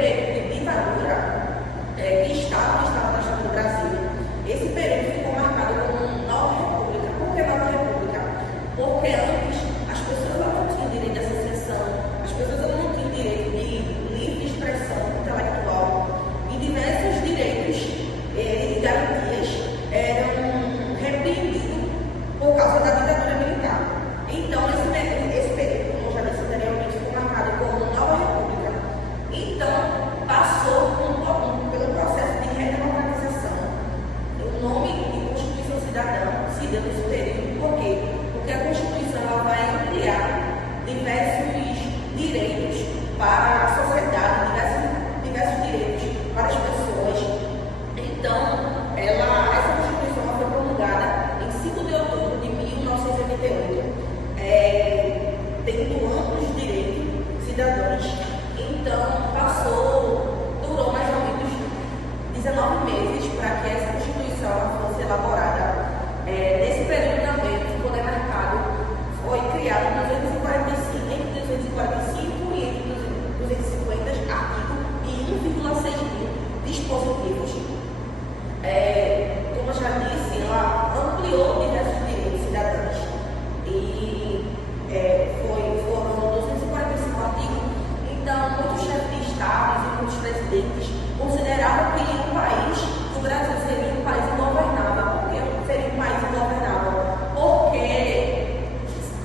período de ditadura que estava na história do Brasil, esse período ficou marcado como nova república. Por que nova república? Porque antes as pessoas não tinham direito de associação, as pessoas não tinham direito de livre expressão intelectual e diversos direitos e garantias eram repreendidos por causa da ditadura militar. Então, esse período, como eu já disse anteriormente, ficou marcado como nova república. Então, passou pelo processo de redemocratização. O nome de Constituição Cidadã se deu nesse período. Por quê? Porque a Constituição ela vai ampliar diversos direitos para a sociedade, diversos direitos para as pessoas. Então, essa Constituição foi promulgada em 5 de outubro de 1988, tendo amplos direitos cidadãos. Então, durou mais ou menos 19 meses para que essa Constituição fosse elaborada. Nesse período também ficou demarcado, foi criado entre 245 e entre 250 artigos e 1,6 mil dispositivos. Como eu já disse, ela ampliou diversos direitos cidadãos e foram 245 artigos. Então, muitos chefes de Estado e muitos presidentes consideravam que o Brasil seria um país ingovernável. Por que seria um país ingovernável? Porque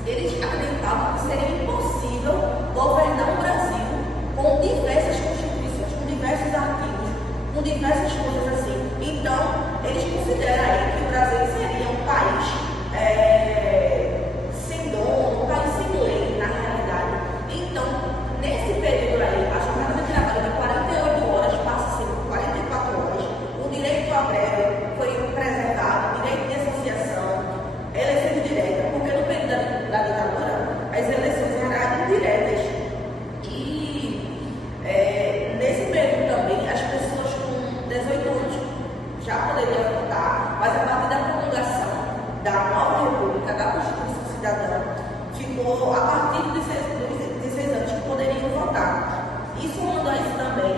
eles acreditavam que seria impossível governar o Brasil com diversas constituições, com diversos artigos, com diversas coisas assim. Então, eles consideram aí que o Brasil seria um país sem dono, um país sem lei, na realidade. Então, nesse período aí, a jornada de trabalho de 48 horas passa a ser 44 horas. O direito à greve foi preservado, o direito de associação, eleições diretas, porque no período da ditadura, as eleições eram indiretas. E nesse período também, as pessoas com 18 anos já poderiam votar, mas a partir da promulgação da nova república, da Constituição Cidadã, ficou a partir de 16 anos que poderiam votar. Isso mandou a isso também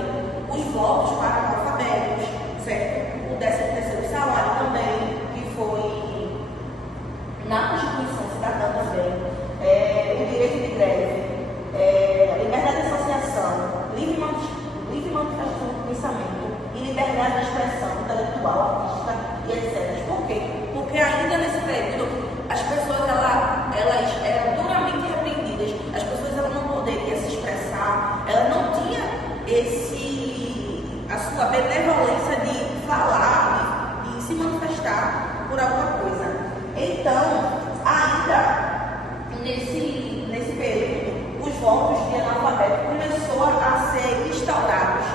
os votos para analfabetos, certo? O 13º salário também, que foi na Constituição Cidadã também, o direito de greve, a liberdade de associação, livre manifestação do pensamento e liberdade de expressão intelectual, artística e etc. Por quê? Porque ainda nesse período as pessoas elas eram duramente repreendidas, as pessoas elas não poderiam se expressar, ela não tinha a sua benevolência de falar e se manifestar por alguma coisa. Então, ainda nesse período, os votos de analfabeto começou a ser instaurados.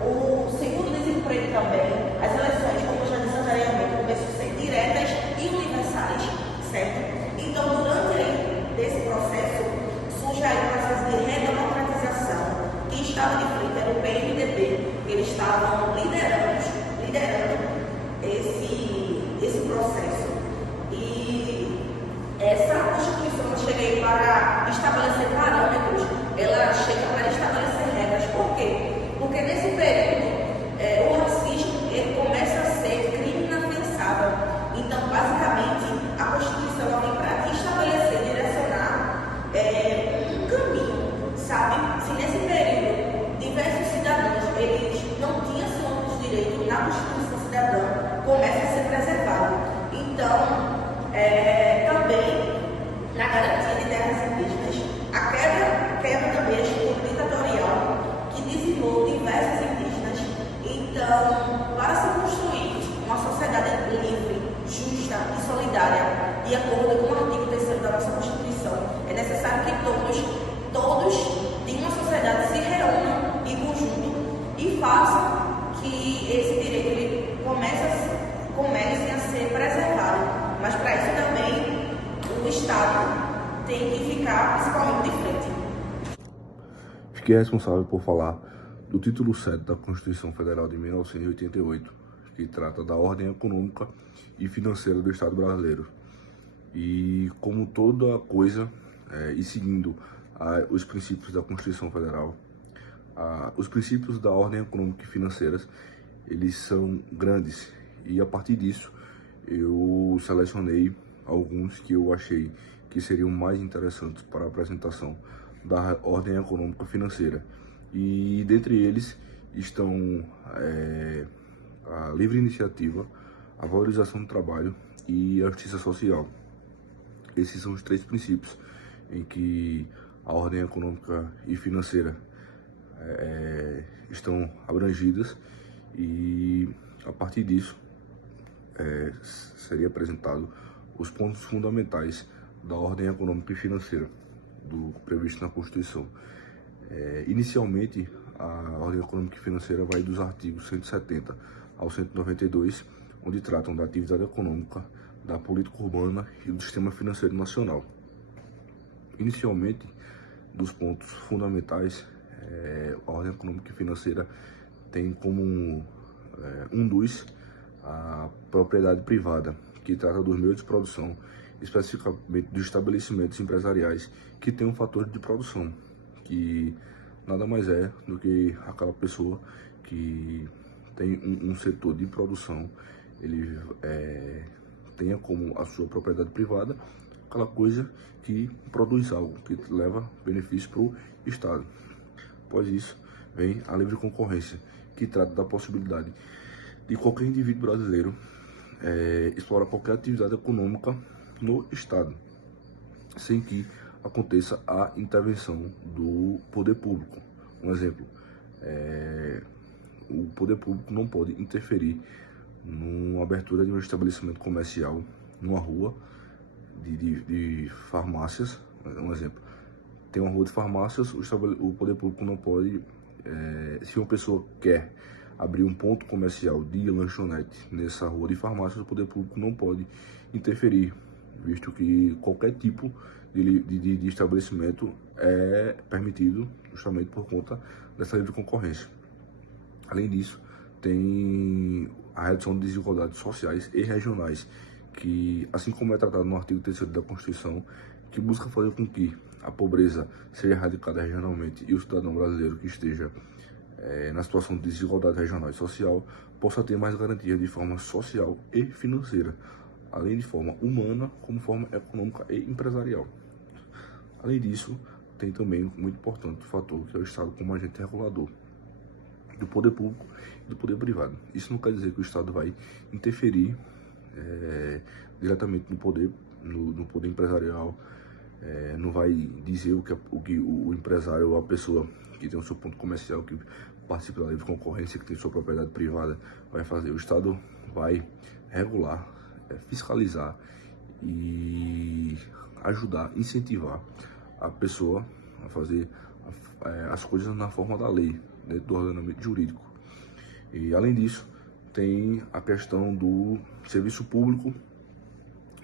O seguro-desemprego também, as eleições, como eu já disse anteriormente, começam a ser diretas e universais, certo? Então, durante esse processo, surge aí o processo de redemocratização. Quem estava de frente era o PMDB, eles estavam liderando esse processo. E essa Constituição chega aí para estabelecer parâmetros, ela chega para estabelecer regras. Por quê? Porque nesse período, o racismo ele começa a ser crime inafiançável. Então, basicamente, a Constituição ela vem para estabelecer, direcionar um caminho, sabe? Se nesse período diversos cidadãos eles não tinham seus amplos direitos na Constituição Cidadã, começa a ser preservado. Então, também na garantia de terras indígenas, a quebra também a estrutura ditatorial que dizimou diversos indígenas. Então, para se construir uma sociedade livre, justa e solidária, de acordo com o artigo 3º da nossa Constituição, é necessário que todos em uma sociedade se reúnam em conjunto e façam que esse direito ele comece a ser preservado. Mas para isso também o Estado tem que ficar principalmente de frente. Fiquei responsável por falar do título 7 da Constituição Federal de 1988, que trata da ordem econômica e financeira do Estado brasileiro. E como toda coisa, e seguindo os princípios da Constituição Federal, Os princípios da ordem econômica e financeira, eles são grandes, e a partir disso eu selecionei alguns que eu achei que seriam mais interessantes para a apresentação da ordem econômica financeira. E dentre eles estão a livre iniciativa, a valorização do trabalho e a justiça social. Esses são os 3 princípios em que a ordem econômica e financeira estão abrangidas, e a partir disso seria apresentado os pontos fundamentais da ordem econômica e financeira previsto na Constituição. Inicialmente, a ordem econômica e financeira vai dos artigos 170 ao 192, onde tratam da atividade econômica, da política urbana e do sistema financeiro nacional. Inicialmente, dos pontos fundamentais, a ordem econômica e financeira tem como um dos a propriedade privada, que trata dos meios de produção, especificamente dos estabelecimentos empresariais que têm um fator de produção, que nada mais é do que aquela pessoa que tem um setor de produção, ele tenha como a sua propriedade privada aquela coisa que produz algo, que leva benefício para o Estado. Após isso, vem a livre concorrência, que trata da possibilidade de qualquer indivíduo brasileiro explorar qualquer atividade econômica no Estado, sem que aconteça a intervenção do poder público. Um exemplo, o poder público não pode interferir na abertura de um estabelecimento comercial numa rua de farmácias. Um exemplo, tem uma rua de farmácias, o poder público não pode, se uma pessoa quer abrir um ponto comercial de lanchonete nessa rua de farmácias, o poder público não pode interferir, visto que qualquer tipo de estabelecimento é permitido justamente por conta dessa livre concorrência. Além disso, tem a redução de desigualdades sociais e regionais, que, assim como é tratado no artigo 3º da Constituição, que busca fazer com que a pobreza seja erradicada regionalmente e o cidadão brasileiro que esteja na situação de desigualdade regional e social possa ter mais garantias de forma social e financeira, além de forma humana, como forma econômica e empresarial. Além disso, tem também um muito importante fator, que é o Estado como agente regulador do poder público e do poder privado. Isso não quer dizer que o Estado vai interferir diretamente no poder empresarial, não vai dizer o que o empresário ou a pessoa que tem o seu ponto comercial, que participa da livre concorrência, que tem sua propriedade privada, vai fazer. O Estado vai regular, fiscalizar e ajudar, incentivar a pessoa a fazer as coisas na forma da lei, dentro do ordenamento jurídico. E além disso, tem a questão do serviço público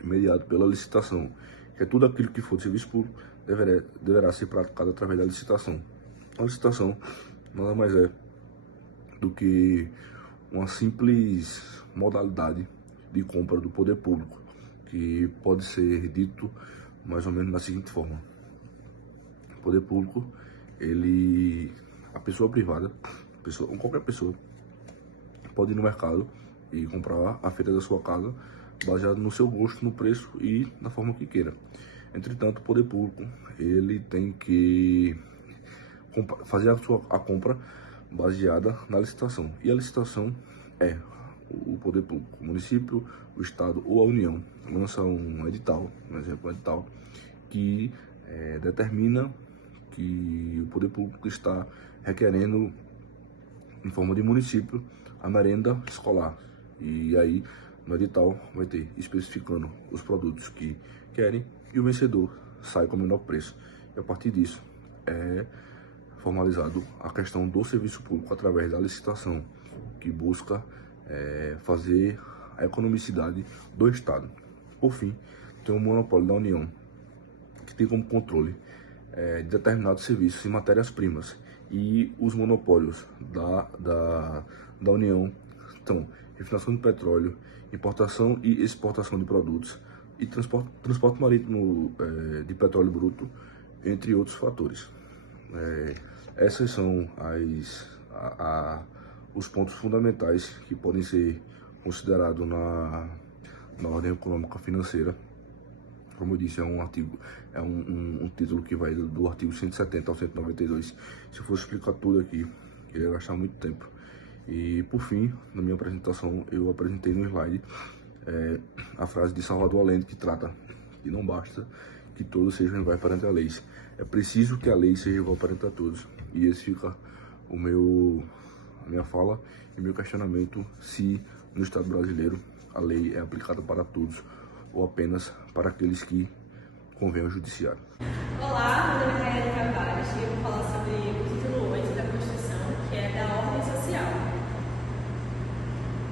mediado pela licitação, que é tudo aquilo que for de serviço público deverá ser praticado através da licitação. A licitação nada mais é do que uma simples modalidade de compra do poder público, que pode ser dito mais ou menos da seguinte forma: o poder público, a pessoa privada, qualquer pessoa, pode ir no mercado e comprar a feira da sua casa baseado no seu gosto, no preço e da forma que queira. Entretanto, o poder público, ele tem que fazer a compra baseada na licitação. E a licitação é o poder público, o município, o estado ou a União lança um edital, por exemplo, um edital que determina que o poder público está requerendo, em forma de município, a merenda escolar. E aí, no edital, vai ter especificando os produtos que querem e o vencedor sai com o menor preço. E a partir disso, é formalizado a questão do serviço público através da licitação, que busca fazer a economicidade do Estado. Por fim, tem o monopólio da União, que tem como controle de determinados serviços e matérias-primas. E os monopólios da União estão refinação de petróleo, importação e exportação de produtos e transporte marítimo de petróleo bruto, entre outros fatores. Essas são os pontos fundamentais que podem ser considerados na ordem econômica financeira. Como eu disse, é um artigo, é um título que vai do artigo 170 ao 192. Se eu fosse explicar tudo aqui, eu ia gastar muito tempo. E por fim, na minha apresentação, eu apresentei no slide a frase de Salvador Allende, que trata que não basta que todos sejam iguais perante a lei. É preciso que a lei seja igual perante a todos. E esse fica a minha fala e meu questionamento: se no Estado brasileiro a lei é aplicada para todos ou apenas para aqueles que convêm ao judiciário. Olá, meu nome é Raiane Tavares e eu vou falar sobre o título 8 da Constituição, que é da ordem social.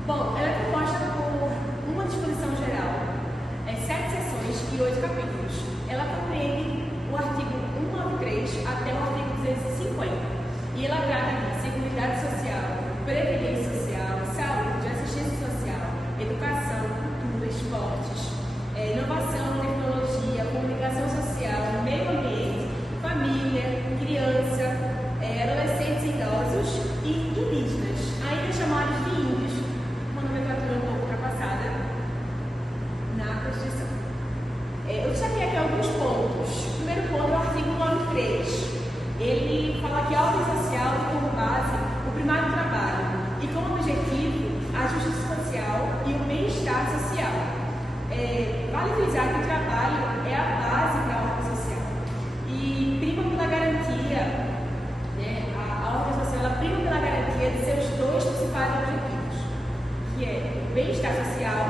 Bom, ela é composta por uma disposição geral, 7 seções e 8 capítulos. Ela compreende o artigo 193 até o artigo 250 e ela trata de seguridade social, previdência social, saúde, assistência social, educação, cultura, esportes, inovação, tecnologia, comunicação social, meio ambiente, família, criança, adolescentes e idosos e indígenas, ainda chamados de índios, uma nomenclatura um pouco ultrapassada na Constituição. Eu destaquei aqui alguns pontos. O primeiro ponto é o artigo 93. Ele fala que a ordem social tem como base o primário trabalho e como objetivo a justiça social e o bem-estar social. Vale frisar que o trabalho é a base da ordem social e prima pela garantia, a ordem social ela prima pela garantia de seus dois principais objetivos, que é o bem-estar social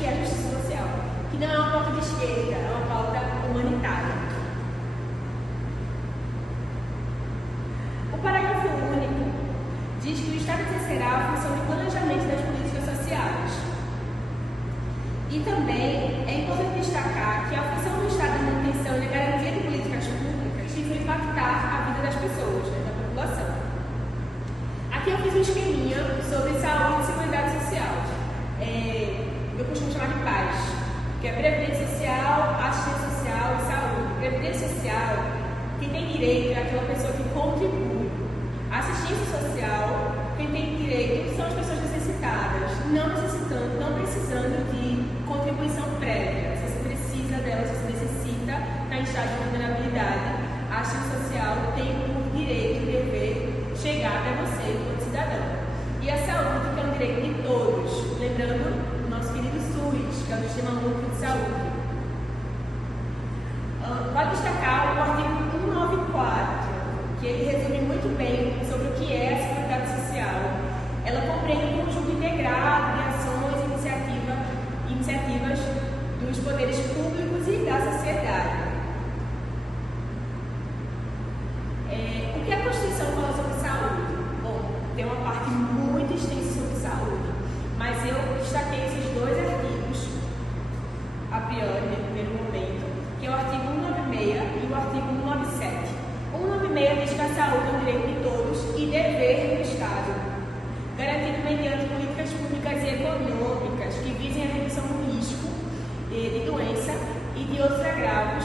e a justiça social, que não é uma pauta de esquerda, é uma pauta humanitária. O parágrafo único diz que o Estado exercerá a função de planejamento das políticas sociais. E também é importante destacar que a função do Estado de manutenção e de garantia de políticas públicas visa impactar a vida das pessoas, da população. Aqui eu fiz um esqueminha sobre saúde e seguridade social. Eu costumo chamar de PAS, que é Previdência Social, Assistência Social e Saúde. Previdência Social, quem tem direito é aquela pessoa que contribui. Assistência Social, quem tem direito são as pessoas necessitadas, não precisando de contribuição prévia. Se você precisa dela, se você necessita, está em estado de vulnerabilidade, a assistência social tem por direito e dever chegar até você, enquanto cidadão. E a saúde, que é um direito de todos, lembrando o nosso querido SUS, que é o Sistema Único de Saúde. Vale destacar o artigo 194, que ele resume muito bem sobre o que é a seguridade social. Ela compreende um conjunto integrado de ações e iniciativas dos poderes públicos e da sociedade. O que a Constituição fala sobre saúde? Bom, tem uma parte muito extensa sobre saúde, mas eu destaquei esses dois artigos, a priori, no primeiro momento, que é o artigo 196 e o artigo 197. O 196 diz que a saúde é um direito de todos e dever do Estado, garantido mediante políticas públicas e econômicas que visem a redução do risco de doença e de outros agravos,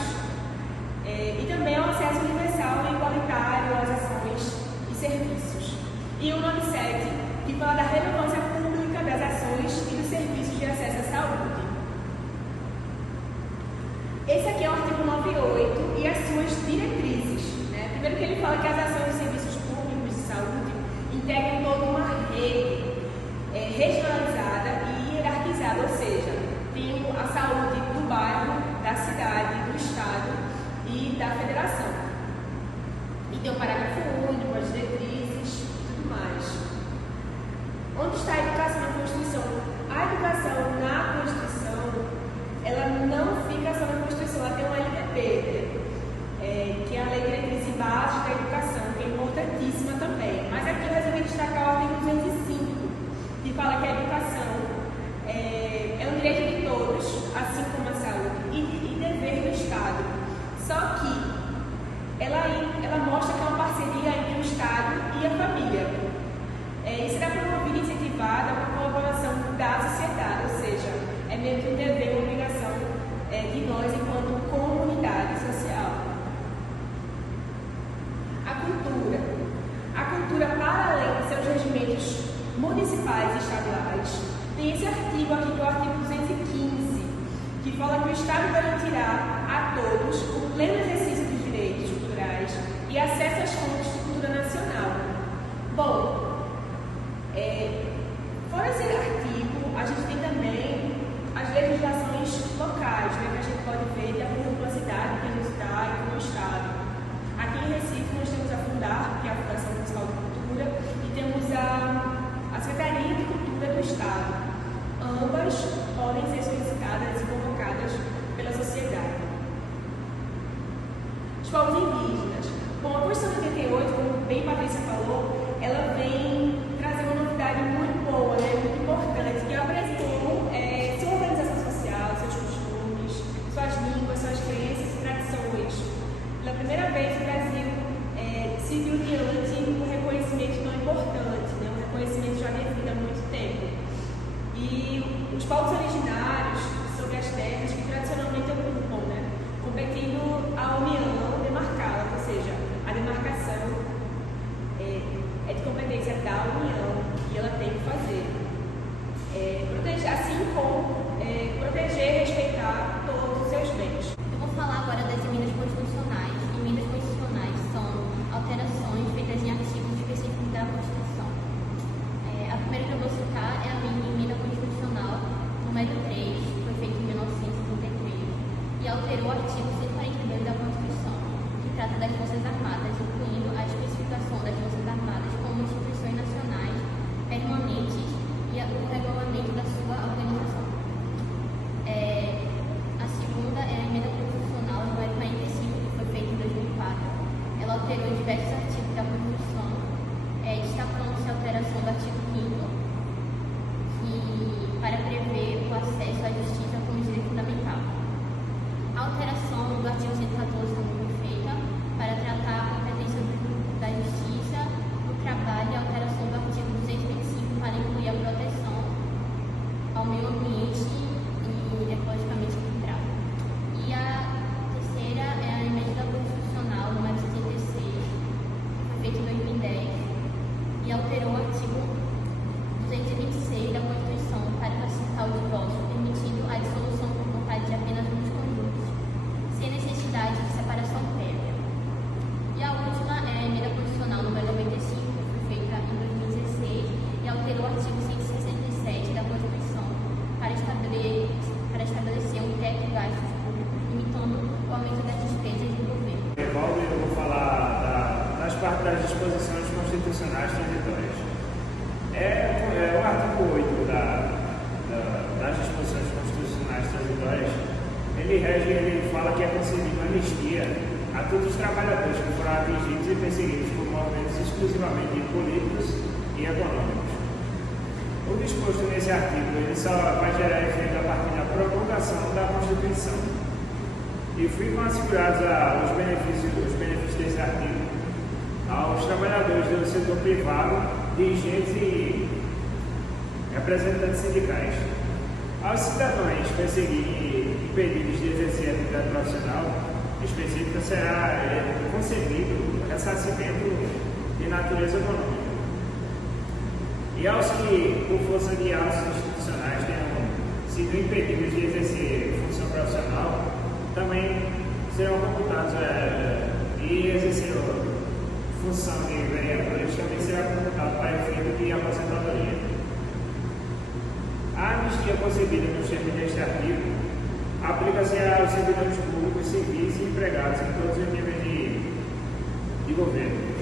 e também ao acesso universal e igualitário às ações e serviços. E o 197, que fala da relevância pública das ações e dos serviços de acesso à saúde. Esse aqui é o artigo 98 e as suas diretrizes. Primeiro que ele fala que as ações e serviços públicos de saúde integram toda uma rede regionalizada e hierarquizada, ou seja, tem a saúde do bairro, da cidade, do estado e da federação. E tem o parágrafo único, as diretrizes e tudo mais. Onde está a educação na Constituição? A educação na Constituição, ela não fica só na Constituição, ela tem um LDB, que é a Lei de Diretrizes Básicas da Educação, que é importantíssima também. Mas aqui eu resolvi destacar o artigo 205, que fala que a educação é um direito de todos, assim como a saúde, e dever do Estado. Só que ela mostra que é uma parceria entre o Estado e a família. E será promovida e incentivada por colaboração da sociedade, ou seja, cultura, para além de seus regimentos municipais e estaduais, tem esse artigo aqui, que é o artigo 215, que fala que o Estado garantirá a todos o pleno exercício dos direitos culturais e acesso às fontes de cultura nacional. Bom, fora esse artigo, a gente tem também as legislações locais, né, que a gente pode ver de acordo com a cidade, que nos dá e com o Estado. Aqui em Recife nós temos a Fundar, que é a Fundação Municipal de Cultura, e temos a Secretaria de Cultura do Estado. Ambas podem ser solicitadas e convocadas pela sociedade. Os povos indígenas. Bom, a Constituição de 88, como bem Patrícia falou, ela vem trazer uma novidade muito boa, né, muito importante, que apresentou sua organização social, seus costumes, suas línguas, suas crenças e tradições. Pela primeira vez, o Brasil se viu diante de um reconhecimento tão importante, né, um reconhecimento já devido há muito tempo. E os povos originários sobre as terras que tradicionalmente ocupam, né, competindo a União demarcá-la, ou seja, a demarcação é de competência da União e ela tem que fazer. Assim como proteger e respeitar todos os seus bens. Eu vou falar agora das emendas constitucionais. Emendas constitucionais são alterações feitas em artigos específicos da Constituição. A primeira que eu vou citar é a emenda constitucional número 3, que foi feita em 1933, e alterou o artigo 142 da Constituição, que trata das Forças Armadas, incluindo a especificação das Forças Armadas como instituições nacionais permanentes e o regulamento da sua organização. A segunda é a emenda constitucional número 45, que foi feita em 2004. Ela alterou diversos artigos da Constituição, destacando-se a alteração do artigo 5º, para prever o acesso à justiça como direito fundamental. A alteração do artigo 114 também foi feita para tratar a competência da justiça no trabalho, e a alteração do artigo 225 para incluir a proteção ao meio ambiente e ecologicamente equilibrado. E a terceira é a emenda constitucional número 76, que foi feita em 2010 e alterou o artigo 226 da Constituição para facilitar o divórcio, permitindo a dissolução por vontade de apenas um dos cônjuges, sem necessidade de separação prévia. E a última é a emenda constitucional número 95, que foi feita em 2016 e alterou o artigo 167 da Constituição para estabelecer um teto de gastos públicos, limitando o aumento das despesas do governo. Eu vou falar das partes das disposições constitucionais transitórias. O artigo 8 das disposições constitucionais transitórias, ele fala que é concedida anistia a todos os trabalhadores que foram atingidos e perseguidos por movimentos exclusivamente políticos e econômicos. O disposto nesse artigo ele só vai gerar efeito a partir da promulgação da Constituição. E ficam assegurados os benefícios desse artigo aos trabalhadores do setor privado, dirigentes e representantes sindicais. Aos cidadãos perseguidos e impedidos de exercer a atividade profissional específica será concedido ressarcimento de natureza econômica. E aos que, por força de atos institucionais, tenham sido impedidos de exercer função profissional, também serão computados e exercer função de vereadores, também será computado para efeito de aposentadoria. A anistia concedida nos termos deste artigo aplica-se aos servidores públicos, civis e empregados em todos os níveis de governo.